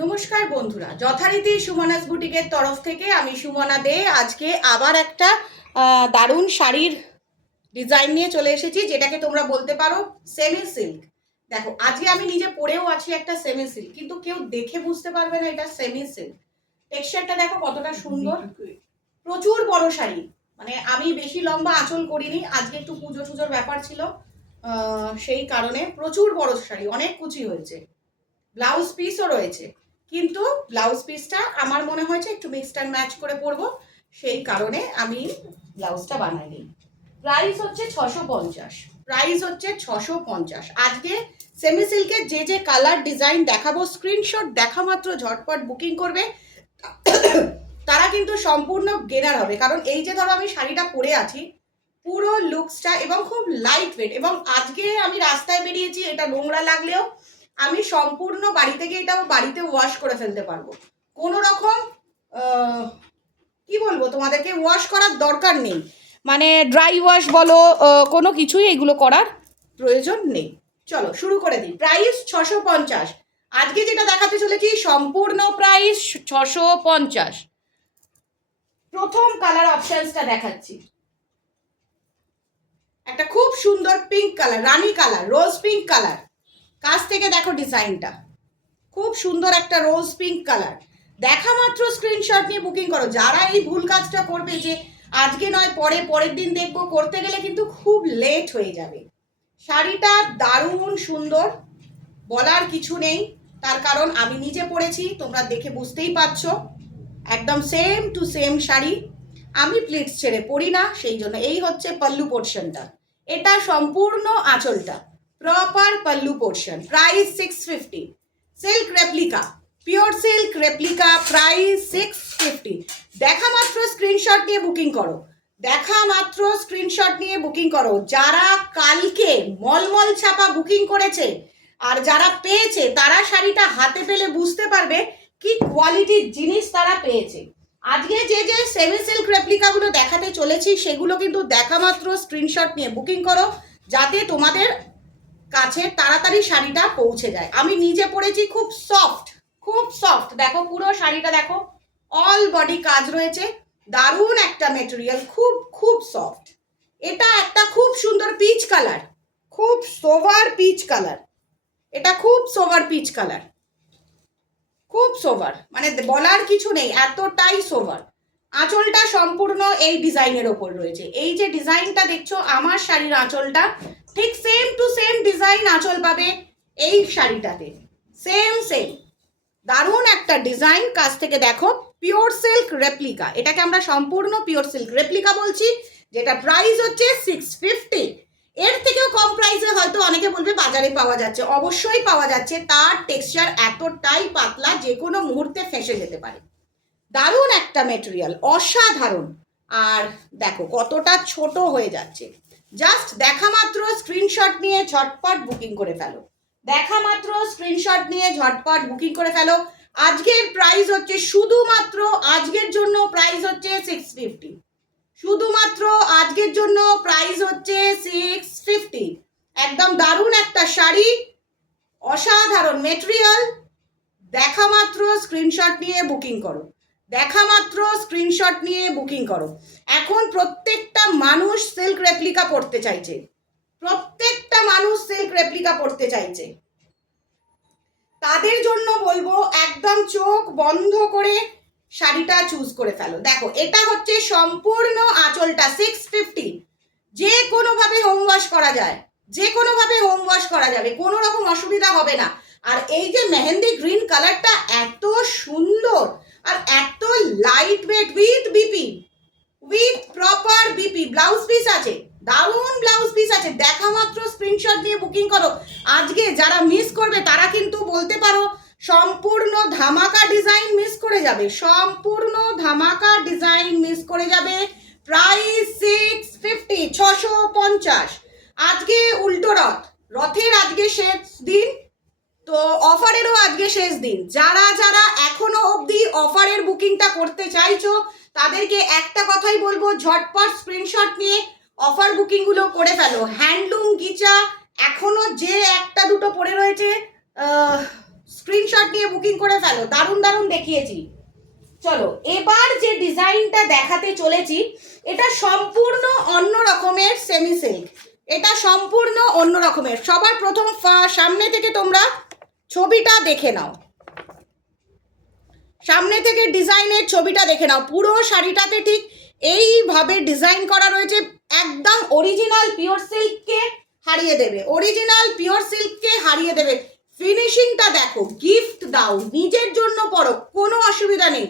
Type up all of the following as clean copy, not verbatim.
নমস্কার বন্ধুরা, যথারীতি সুমনাস বুটিকের তরফ থেকে আমি সুমনা দে আজকে আবার একটা দারুণ শাড়ির ডিজাইন নিয়ে চলে এসেছি, যেটাকে তোমরা বলতে পারো সেমি সিল্ক। দেখো, আজকে আমি নিজে পরেও আছি একটা সেমি সিল্ক, কিন্তু কেউ দেখে বুঝতে পারবে না এটা সেমি সিল্ক। টেক্সচারটা দেখো কতটা সুন্দর, প্রচুর বড় শাড়ি। মানে আমি বেশি লম্বা আঁচল করিনি, আজকে একটু পুজো টুজোর ব্যাপার ছিল, সেই কারণে প্রচুর বড় শাড়ি, অনেক কুচি হয়েছে। ব্লাউজ পিসও রয়েছে, কিন্তু ব্লাউজ পিসটা আমার মনে হয়েছে একটু মিক্সড অ্যান্ড ম্যাচ করে পরবো, সেই কারণে আমি ব্লাউজটা বানাইনি। প্রাইস হচ্ছে 650। প্রাইস হচ্ছে 650। আজকে সেমি সিল্কের যে যে কালার ডিজাইন দেখাবো, স্ক্রিনশট দেখা মাত্র ঝটপট বুকিং করবে, তারা কিন্তু সম্পূর্ণ গেনার হবে। কারণ এই যে ধরো আমি শাড়িটা পরে আছি, পুরো লুকসটা এবং খুব লাইট ওয়েট, এবং আজকে আমি রাস্তায় বেরিয়েছি, এটা নোংরা লাগলেও আমি সম্পূর্ণ বাড়িতে গিয়ে এটাও বাড়িতে ওয়াশ করে ফেলতে পারবো। কোনো রকম কি বলবো তোমাদেরকে, ওয়াশ করার দরকার নেই, মানে ড্রাই ওয়াশ বলো, কোনো কিছুই এগুলো করার প্রয়োজন নেই। চলো শুরু করে দিই। প্রাইস 650। আজকে যেটা দেখাতে চলেছি সম্পূর্ণ প্রাইস 650। প্রথম কালার অপশনসটা দেখাচ্ছি, একটা খুব সুন্দর পিঙ্ক কালার, রানী কালার, রোজ পিঙ্ক কালার। কাছ থেকে দেখো ডিজাইনটা, খুব সুন্দর একটা রোজ পিঙ্ক কালার। দেখা মাত্র স্ক্রিনশট নিয়ে বুকিং করো। যারা এই ভুল কাজটা করবে যে আজকে নয় পরের দিন দেখবো, করতে গেলে কিন্তু খুব লেট হয়ে যাবে। শাড়িটা দারুণ সুন্দর, বলার কিছু নেই, তার কারণ আমি নিজে পরেছি, তোমরা দেখে বুঝতেই পারছো। একদম সেম টু সেম শাড়ি, আমি প্লিটস ছেড়ে পরি না, সেই জন্য। এই হচ্ছে পল্লু পোর্শনটা, এটা সম্পূর্ণ আঁচলটা, proper pallu portion. Price 650। Silk replica, pure silk replica, price 650। দেখা মাত্র স্ক্রিনশট নিয়ে বুকিং করো, দেখা মাত্র স্ক্রিনশট নিয়ে বুকিং করো। যারা কালকে মলমল ছাপা বুকিং করেছে আর যারা পেয়েছে, তারা শাড়িটা হাতে পেলে বুঝতে পারবে কি কোয়ালিটির জিনিস তারা পেয়েছে। আজকে যে যে সেমি সিল্ক রেপ্লিকাগুলো দেখাতে চলেছি, সেগুলো কিন্তু দেখা মাত্র স্ক্রিনশট নিয়ে বুকিং করো, যাতে তোমাদের কাছে তাড়াতাড়ি শাড়িটা পৌঁছে যায়। আমি নিজে পরেছি, খুব সফট, খুব সফট। দেখো পুরো শাড়িটা দেখো, অল বডি কাজ রয়েছে, দারুণ একটা মেটেরিয়াল, খুব খুব সফট। এটা একটা খুব সুন্দর পিচ কালার, খুব সোভার পিচ কালার। এটা খুব সোভার পিচ কালার, খুব সোভার, মানে বলার কিছু নেই, এতটাই সোভার। আঁচলটা সম্পূর্ণ এই ডিজাইনের ওপর রয়েছে। এই যে ডিজাইনটা দেখছো আমার শাড়ির আঁচলটা, ঠিক সেম টু সেম ডিজাইন আঁচল পাবে এই শাড়িটাতে, সেম সেম। দারুণ একটা ডিজাইন। কাছ থেকে দেখো, পিওর সিল্ক রেপ্লিকা, এটাকে আমরা সম্পূর্ণ পিওর সিল্ক রেপ্লিকা বলছি, যেটা প্রাইস হচ্ছে 650। এর থেকেও কম প্রাইসে হয়তো অনেকে বলবে বাজারে পাওয়া যাচ্ছে, অবশ্যই পাওয়া যাচ্ছে। তার টেক্সচার এতটাই পাতলা, যে কোনো মুহূর্তে ফেঁসে যেতে পারে। দারুণ একটা মেটেরিয়াল, অসাধারণ। আর দেখো কতটা ছোট হয়ে যাচ্ছে, জাস্ট দেখা মাত্র স্ক্রিনশট নিয়ে ঝটপট বুকিং করে ফেলো, দেখা মাত্র স্ক্রিনশট নিয়ে ঝটপট বুকিং করে ফেলো। আজকের প্রাইস হচ্ছে, শুধুমাত্র আজকের জন্য প্রাইস হচ্ছে 650। শুধুমাত্র আজকের জন্য প্রাইস হচ্ছে 650। একদম দারুণ একটা শাড়ি, অসাধারণ মেটেরিয়াল। দেখা মাত্র স্ক্রিনশট নিয়ে বুকিং করো, দেখা মাত্র স্ক্রিনশট নিয়ে বুকিং করো। এখন প্রত্যেকটা মানুষ সিল্ক রেপ্লিকা পড়তে চাইছে, প্রত্যেকটা মানুষ সিল্ক রেপ্লিকা পড়তে চাইছে। তাদের জন্য বলবো একদম চোখ বন্ধ করে শাড়িটা চুজ করে ফেলো। দেখো এটা হচ্ছে সম্পূর্ণ আঁচলটা, 650। যে কোনোভাবে হোম ওয়াশ করা যায়, যে কোনোভাবে হোম ওয়াশ করা যাবে, কোনো রকম অসুবিধা হবে না। আর এই যে মেহেন্দি গ্রিন কালারটা এত সুন্দর আর এত light weight, with BP, with proper BP blouse piece আছে, দারুণ ব্লাউজ পিস আছে। দেখা মাত্র স্ক্রিনশট দিয়ে বুকিং করো। আজকে যারা মিস করবে তারা কিন্তু বলতে পারো সম্পূর্ণ ধামাকা ডিজাইন মিস করে যাবে, সম্পূর্ণ ধামাকা ডিজাইন মিস করে যাবে। প্রাইস 650, 650। আজকে উল্টো রথ, রথের আজকে শেষ দিন, তো অফারেরও আজকে শেষ দিন। যারা যারা এখনো অবধি অফারের বুকিংটা করতে চাইছো, তাদেরকে একটা কথাই বলবো, ঝটপট স্ক্রিনশট নিয়ে অফার বুকিংগুলো করে ফেলো। হ্যান্ডলুম গিচা এখনো যে একটা দুটো পড়ে রয়েছে, স্ক্রিনশট নিয়ে বুকিং করে ফেলো, দারুণ দারুণ দেখিয়েছি। চলো এবার যে ডিজাইনটা দেখাতে চলেছি এটা সম্পূর্ণ অন্য রকমের সেমি সিল্ক, এটা সম্পূর্ণ অন্য রকমের। সবার প্রথম সামনে থেকে তোমরা ছবিটা দেখে নাও, সামনে থেকে ডিজাইনের ছবিটা দেখে নাও। পুরো শাড়িটাতে ঠিক এইভাবে ডিজাইন করা রয়েছে, একদম অরিজিনাল পিওর সিল্ককে হারিয়ে দেবে, অরিজিনাল পিওর সিল্ককে হারিয়ে দেবে। ফিনিশিংটা দেখো, গিফট দাও, নিজের জন্য পরো, কোনো অসুবিধা নেই।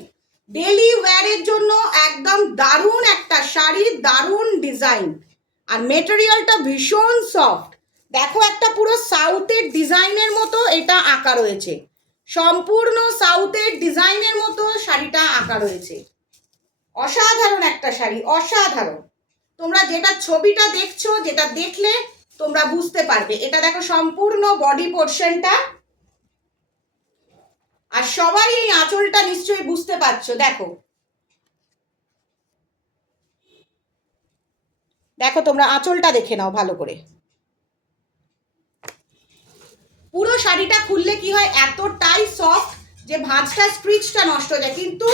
ডেলি ওয়্যারের জন্য একদম দারুণ একটা শাড়ি, দারুণ ডিজাইন, আর মেটেরিয়ালটা ভীষণ সফট। দেখো একটা পুরো সাউথের ডিজাইনের মতো এটা আঁকা রয়েছে, সম্পূর্ণ সাউথের ডিজাইনের মতো শাড়িটা আঁকা রয়েছে। অসাধারণ একটা শাড়ি, অসাধারণ। তোমরা যেটা ছবিটা দেখছো, যেটা দেখলে তোমরা বুঝতে পারবে। এটা দেখো সম্পূর্ণ বডি পোর্শনটা, আর সবাই এই আঁচলটা নিশ্চয়ই বুঝতে পারছো। দেখো দেখো তোমরা আঁচলটা দেখে নাও ভালো করে। পুরো শাড়িটা খুললে কি হয়, এতটাই সফট যে ভাঁজটা স্ট্রিচটা নষ্ট হয়ে যায়, কিন্তু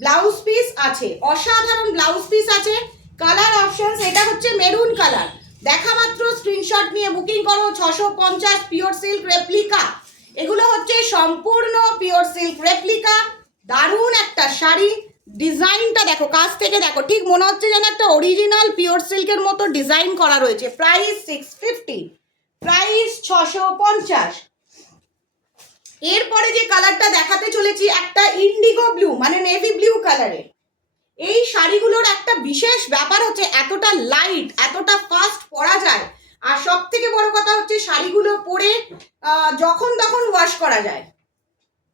ব্লাউজ পিস আছে, অসাধারণ ব্লাউজ পিস আছে। কালার অপশনস, এটা হচ্ছে মেরুন কালার। দেখা মাত্র স্ক্রিনশট নিয়ে বুকিং করো। 650 পিওর সিল্ক রেপ্লিকা, এগুলো হচ্ছে সম্পূর্ণ পিওর সিল্ক রেপ্লিকা। দারুণ একটা শাড়ি, ডিজাইনটা দেখো, কাছ থেকে দেখো, ঠিক মনে হচ্ছে যেন একটা অরিজিনাল পিওর সিল্কের মতো ডিজাইন করা রয়েছে। Price 650, price 650। এরপরে যে কালারটা দেখাতে চলেছি একটা ইন্ডিগো ব্লু, মানে নেভি ব্লু কালারের। এই শাড়িগুলোর একটা বিশেষ ব্যাপার হচ্ছে এতটা লাইট, এতটা ফাস্ট পরা যায়, আর সব থেকে বড় কথা হচ্ছে শাড়িগুলো পরে যখন তখন ওয়াশ করা যায়।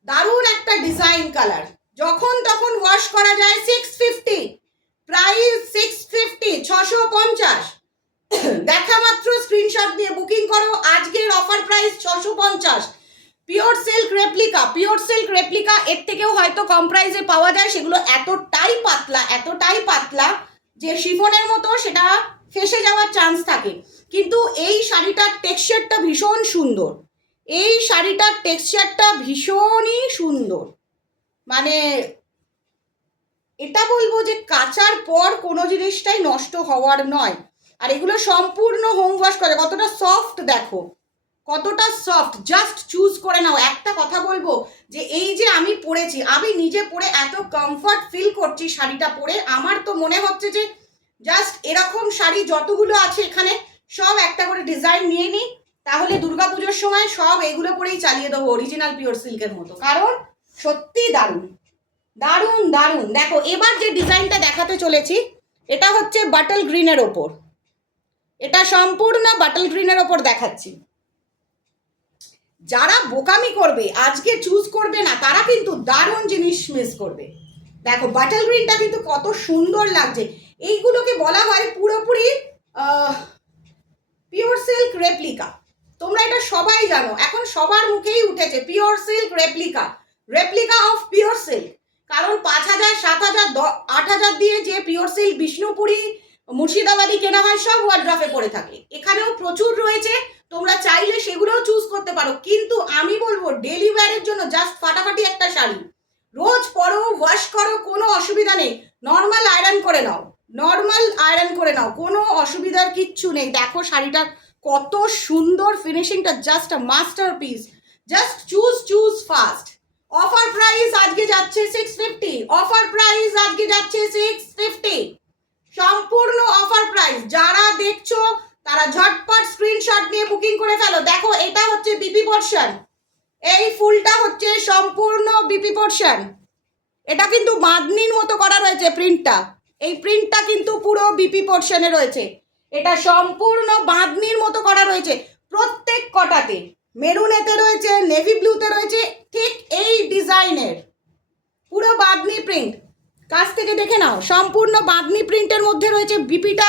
দারুণ একটা ডিজাইন কালার, যখন তখন ওয়াশ করা যায়। 650, প্রাইস 650, 650। দেখা মাত্র স্ক্রিনশট নিয়ে বুকিং করো। আজকের offer price 650। Pure silk replica, pure silk replica, এর থেকেও হয়তো কম প্রাইসে পাওয়া যায়। সেগুলো এতটাই পাতলা, এতটাই পাতলা যে শিফনের মতো সেটা ফেসে যাওয়ার চান্স থাকে। কিন্তু এই শাড়িটার টেক্সচারটা ভীষণ সুন্দর, এই শাড়িটার টেক্সচারটা ভীষণই সুন্দর। মানে এটা বলবো যে কাচার পর কোনো জিনিসটাই নষ্ট হওয়ার নয়। আর এগুলো সম্পূর্ণ হোম ওয়াশ করে। কতটা সফট দেখো, কতটা সফট, জাস্ট চুজ করে নাও। একটা কথা বলবো যে এই যে আমি পরেছি, আমি নিজে পরে এত কমফর্ট ফিল করছি শাড়িটা পরে। আমার তো মনে হচ্ছে যে জাস্ট এরকম শাড়ি যতগুলো আছে এখানে সব একটা করে ডিজাইন নিয়ে নিই, তাহলে দুর্গাপুজোর সময় সব এগুলো পরেই চালিয়ে দেবো অরিজিনাল পিওর সিল্কের মতো। কারণ সত্যি দারুণ, দারুণ দারুণ। দেখো এবার যে ডিজাইনটা দেখাতে চলেছি এটা হচ্ছে বাটল গ্রিনের ওপর, এটা সম্পূর্ণ বাটল গ্রিনের ওপর দেখাচ্ছি। যারা বোকামি করবে, আজকে চুজ করবে না, তারা কিন্তু দারুণ জিনিস মিস করবে। দেখো বাটল গ্রিনটা কিন্তু কত সুন্দর লাগছে। এইগুলোকে বলা হয় পুরোপুরি পিওর সিল্ক রেপ্লিকা। তোমরা এটা সবাই জানো, এখন সবার মুখেই উঠেছে pure silk replica, replica of pure silk. কারণ 5000, 7000, 8000 দিয়ে যে পিওর সিল্ক বিষ্ণুপুরি, মুর্শিদাবাদী কেনা হয় সব ওয়ার্ড্রফে পড়ে থাকে। এখানেও প্রচুর রয়েছে, তোমরা চাইলে সেগুলোও চুজ করতে পারো। কিন্তু আমি বলবো ডেলি ওয়্যারের জন্য জাস্ট ফাটাফাটি একটা শাড়ি, রোজ পরো, ওয়াশ করো, কোনো অসুবিধা নেই। নর্মাল আয়রন করে নাও, নর্মাল আয়রন করে নাও, কোনো অসুবিধার কিচ্ছু নেই। দেখো শাড়িটার কত সুন্দর ফিনিশিংটা, জাস্ট আ masterpiece. Just choose fast. Offer price আজকে যাচ্ছে 650, অফার প্রাইস আজকে যাচ্ছে 650, সম্পূর্ণ অফার প্রাইস। যারা দেখছো তারা ঝটপট স্ক্রিনশট নিয়ে বুকিং করে ফেলো। দেখো এটা হচ্ছে বিপি পোর্শন, এই ফুলটা হচ্ছে সম্পূর্ণ বিপি পোর্শন। এটা কিন্তু বাঁধনির মতো করা রয়েছে প্রিন্টটা, এই প্রিন্টটা কিন্তু পুরো বিপি পোর্শনে রয়েছে। এটা সম্পূর্ণ বাঁধনির মতো করা রয়েছে প্রত্যেক কটাতে। মেরুনেতে রয়েছে, নেভি ব্লুতে রয়েছে, ঠিক এই ডিজাইনের পুরো বাঁধনি প্রিন্ট। কাছ থেকে দেখে নাও, সম্পূর্ণ বাঁধনি প্রিন্টের মধ্যে রয়েছে বিপিটা,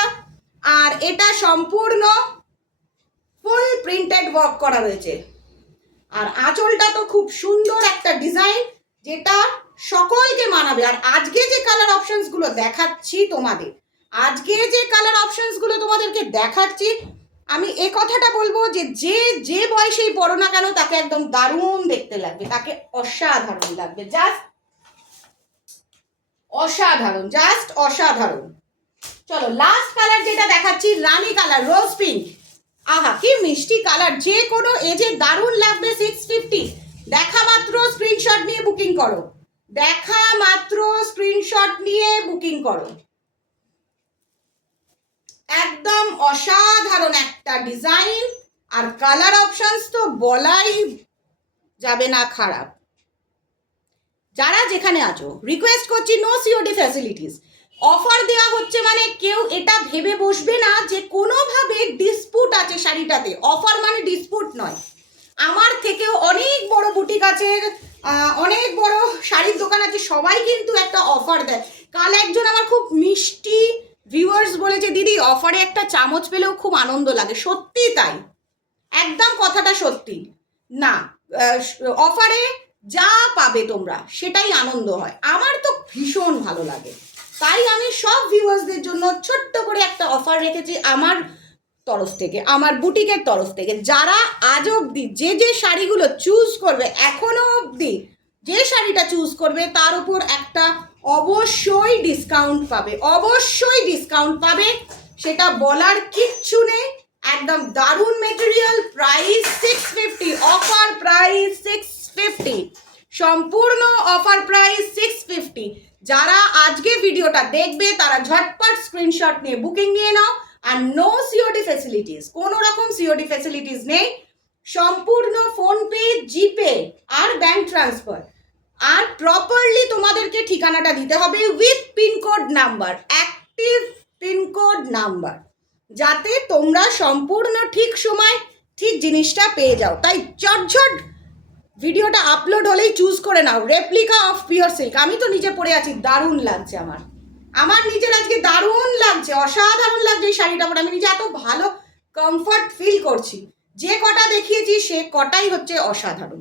আর এটা সম্পূর্ণ ফুল প্রিন্টেড ওয়ার্ক করা রয়েছে। আর আঁচলটা তো খুব সুন্দর একটা ডিজাইন, যেটা সকলকে মানাবে। আর আজকে যে কালার অপশনসগুলো দেখাচ্ছি তোমাদের, আজকে যে কালার অপশনসগুলো তোমাদেরকে দেখাচ্ছি, আমি এ কথাটা বলবো যে যে যে বয়সেই পড়ো না কেন তাকে একদম দারুণ দেখতে লাগবে, তাকে অসাধারণ লাগবে, জাস্ট অসাধারণ, জাস্ট অসাধারণ। চলো লাস্ট কালার যেটা দেখাচ্ছি, রানী কালার, রোজ পিঙ্ক। আহা কি মিষ্টি কালার, যে কোনো এজে দারুণ লাগবে। 650। দেখা মাত্র স্ক্রিনশট নিয়ে বুকিং করো, দেখা মাত্র স্ক্রিনশট নিয়ে বুকিং করো। একদম অসাধারণ একটা ডিজাইন, আর কালার অপশনস তো বলাই যাবে না খারাপ। যারা যেখানে আছো রিকোয়েস্ট করছি, নো সিওডি ফ্যাসিলিটিস। অফার দেওয়া হচ্ছে মানে কেউ এটা ভেবে বসবে না যে কোনোভাবে ডিসপুট আছে শাড়িটাতে। অফার মানে ডিসপুট নয়। আমার থেকেও অনেক বড় বুটিক আছে, অনেক বড় শাড়ির দোকান আছে, সবাই কিন্তু একটা অফার দেয়। কাল একজন আমার খুব মিষ্টি ভিউয়ার্স বলেছে, দিদি অফারে একটা চামচ পেলেও খুব আনন্দ লাগে। সত্যি তাই, একদম কথাটা সত্যি। না, অফারে যা পাবে তোমরা সেটাই আনন্দ হয়। আমার তো ভীষণ ভালো লাগে, তাই আমি সব ভিউয়ার্সদের জন্য ছোট্ট করে একটা অফার রেখেছি আমার তরফ থেকে, আমার বুটিকের তরফ থেকে। যারা আজ অবধি যে যে শাড়িগুলো চুজ করবে, এখনো অবধি যে শাড়িটা চুজ করবে তার উপর একটা অবশ্যই ডিসকাউন্ট পাবে, অবশ্যই ডিসকাউন্ট পাবে, সেটা বলার কিচ্ছু নেই। একদম দারুণ মেটেরিয়াল, প্রাইস 650, অফার প্রাইস 650, সম্পূর্ণ অফার প্রাইস 650। যারা আজকে ভিডিওটা দেখবে তারা ঝটপট স্ক্রিনশট নিয়ে বুকিং নিয়ে নাও। আর নো সিওডি ফ্যাসিলিটিস, কোনো রকম সিওডি ফ্যাসিলিটিস নেই, সম্পূর্ণ ফোনপে, জিপে আর ব্যাংক ট্রান্সফার। আর প্রপারলি তোমাদেরকে ঠিকানাটা দিতে হবে with pincode number, active pincode number, যাতে তোমরা সম্পূর্ণ ঠিক সময় ঠিক জিনিসটা পেয়ে যাও। তাই চটঝট ভিডিওটা আপলোড হলেই চুজ করে নাও রেপ্লিকা অফ পিওর সিল্ক। আমি তো নিজে পরে আছি, দারুণ লাগছে আমার নিজের আজকে দারুণ লাগছে, অসাধারণ লাগছে এই শাড়িটা পরে। আমি নিজে এত ভালো কমফর্ট ফিল করছি। যে কটা দেখিয়েছি সে কটাই হচ্ছে অসাধারণ।